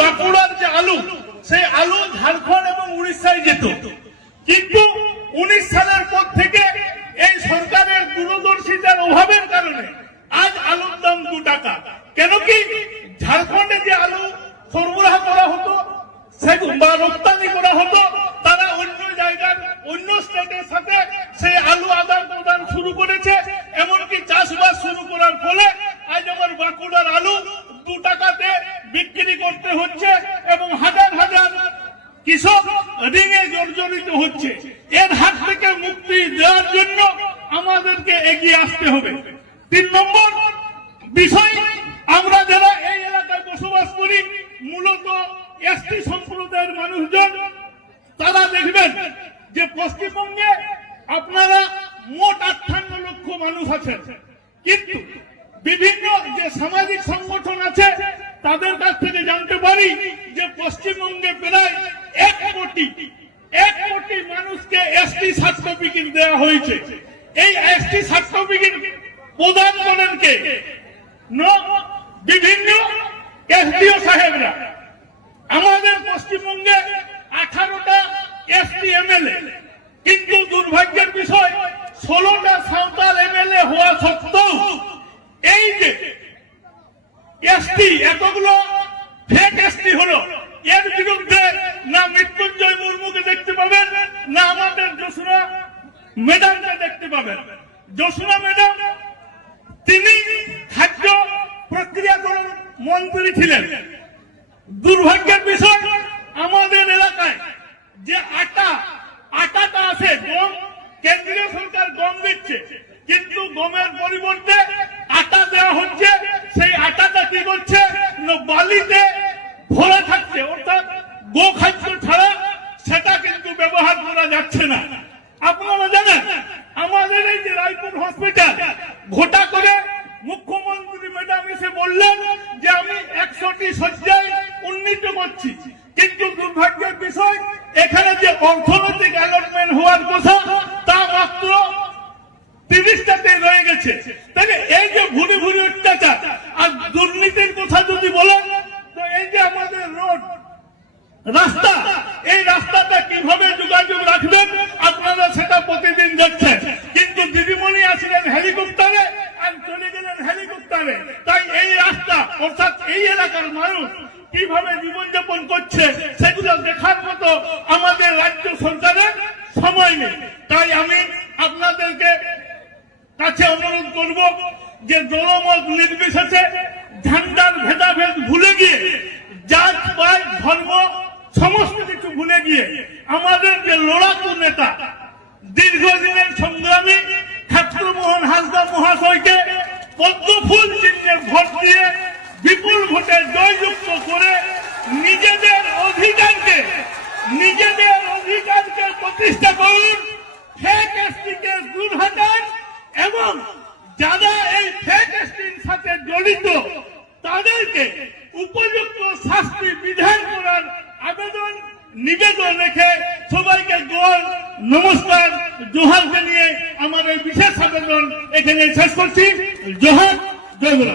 বাঁকুড়ার যে আলু, সেই আলু ঝাড়খণ্ড এবং উড়িষ্যায় যেত, কিন্তু 19 সালের পর থেকে এই সরকারের দূরদর্শিতার অভাবের কারণে আজ আলুর দাম 2 টাকা। কেন কি ঝাড়খণ্ডে যে আলু সরবরাহ করা হতো বা রপ্তানি করা হতো, তারা অন্য জায়গার অন্য স্টেটের সাথে সেই আলু আদান প্রদান শুরু করেছে, এমনকি চাষবাস শুরু করার ফলে আজ আমার বাঁকুড়ার আলু 2 টাকাতে বিক্রি করতে হচ্ছে এবং হাজার হাজার কৃষক ঋণে জর্জরিত হচ্ছে। এর হাত থেকে মুক্তি দেওয়ার জন্য আমাদেরকে এগিয়ে আসতে হবে। 3 নম্বর বিষয়, আমরা যারা এই এলাকায় বসবাস করি, মূলত এসটি সম্প্রদায়ের মানুষজন, তারা দেখবেন যে পশ্চিমবঙ্গে আপনারা মোট 58 লক্ষ মানুষ আছেন, কিন্তু বিভিন্ন যে সামাজিক সংগঠন আছে তাদের কাছ থেকে জানতে পারি যে পশ্চিমবঙ্গে প্রায় 1 কোটি মানুষকে এসটি সার্টিফিকেট দেওয়া হয়েছে। এই এসটি সার্টিফিকেট প্রদান করেন কে? বিভিন্ন এসডিও সাহেবরা। আমাদের পশ্চিমবঙ্গে 18টা এসটি এমএলএ, কিন্তু দুর্ভাগ্যের বিষয় 16টা সাঁওতাল এমএলএ হওয়া সত্ত্বেও এই যে এসটি, এতগুলো ফেক এসটি হলো, এর বিরুদ্ধে না মৃত্যুঞ্জয় মুর্মুকে দেখতে পাবেন, না আমাদের জোসনা ম্যাডামকে দেখতে পাবেন। জোসনা ম্যাডাম তিনি খাদ্য প্রক্রিয়াকরণ মন্ত্রী ছিলেন। দুর্ভাগ্যের বিষয়, আমাদের এলাকায় যে আটাটা আছে গম, কেন্দ্রীয় সরকার গম দিচ্ছে, কিন্তু গমের পরিবর্তে আটা দেওয়া হচ্ছে। সেই আটাটা কি করছে, বালিতে ভরা থাকছে, অর্থাৎ গোখাদ্য ছাড়া সেটা কিন্তু ব্যবহার করা যাচ্ছে না। আপনারা জানেন আমাদের এই যে রায়পুর হসপিটাল ঘটা করে মুখ্যমন্ত্রী ম্যাডাম এসে বললেন যে আমি 100টি শয্যায় উন্নীত করছি, কিন্তু দুর্ভাগ্যের বিষয় এখানে যে অর্থনৈতিক অ্যালটমেন্ট হওয়ার কথা তা মাত্র 30টাতে রয়ে গেছে। তাহলে এই যে ভুরি ভুরি অত্যাচার আর দুর্নীতির কথা যদি বলেন, তো এই যে আমাদের রোড রাস্তা, এই রাস্তাটা কিভাবে যোগাযোগ রাখবেন আপনারা সেটা প্রতিদিন দেখছেন, কিন্তু দিদিমণি আসলেন হেলিকপ্টারে আর চলে গেলেন হেলিকপ্টারে। তাই এই রাস্তা, অর্থাৎ এই এলাকার মানুষ কিভাবে জীবনযাপন করছে সেগুলো দেখার মতো আমাদের রাজ্য সরকারের সময় নেই। তাই আমি আপনাদেরকে কাছে অনুরোধ করব যে দলমত নির্বিশেষে ঝান্ডার ভেদাভেদ ভুলে গিয়ে, জাত পাত ধর্ম সমস্ত কিছু ভুলে গিয়ে আমাদের যে লড়াকু নেতা, দীর্ঘদিনের সংগ্রামী ক্ষেত্রমোহন হাসদা মহাশয়কে পদ্মফুল চিহ্নে ভোট দিয়ে বিপুল ভোটে জয়যুক্ত করে নিজেদের অধিকারকে প্রতিষ্ঠা করুন, ফেক এসটিকে দূর হটান এবং যারা এই ফেক এসটির সাথে জড়িত তাদেরকে উপযুক্ত শাস্তি বিধান করার আবেদন নিবেদন রেখে সবাইকে গোল নমস্কার জোহারকে নিয়ে আমার এই বিশেষ আবেদন এখানে শেষ করছি। জোহার, জয় গুরু।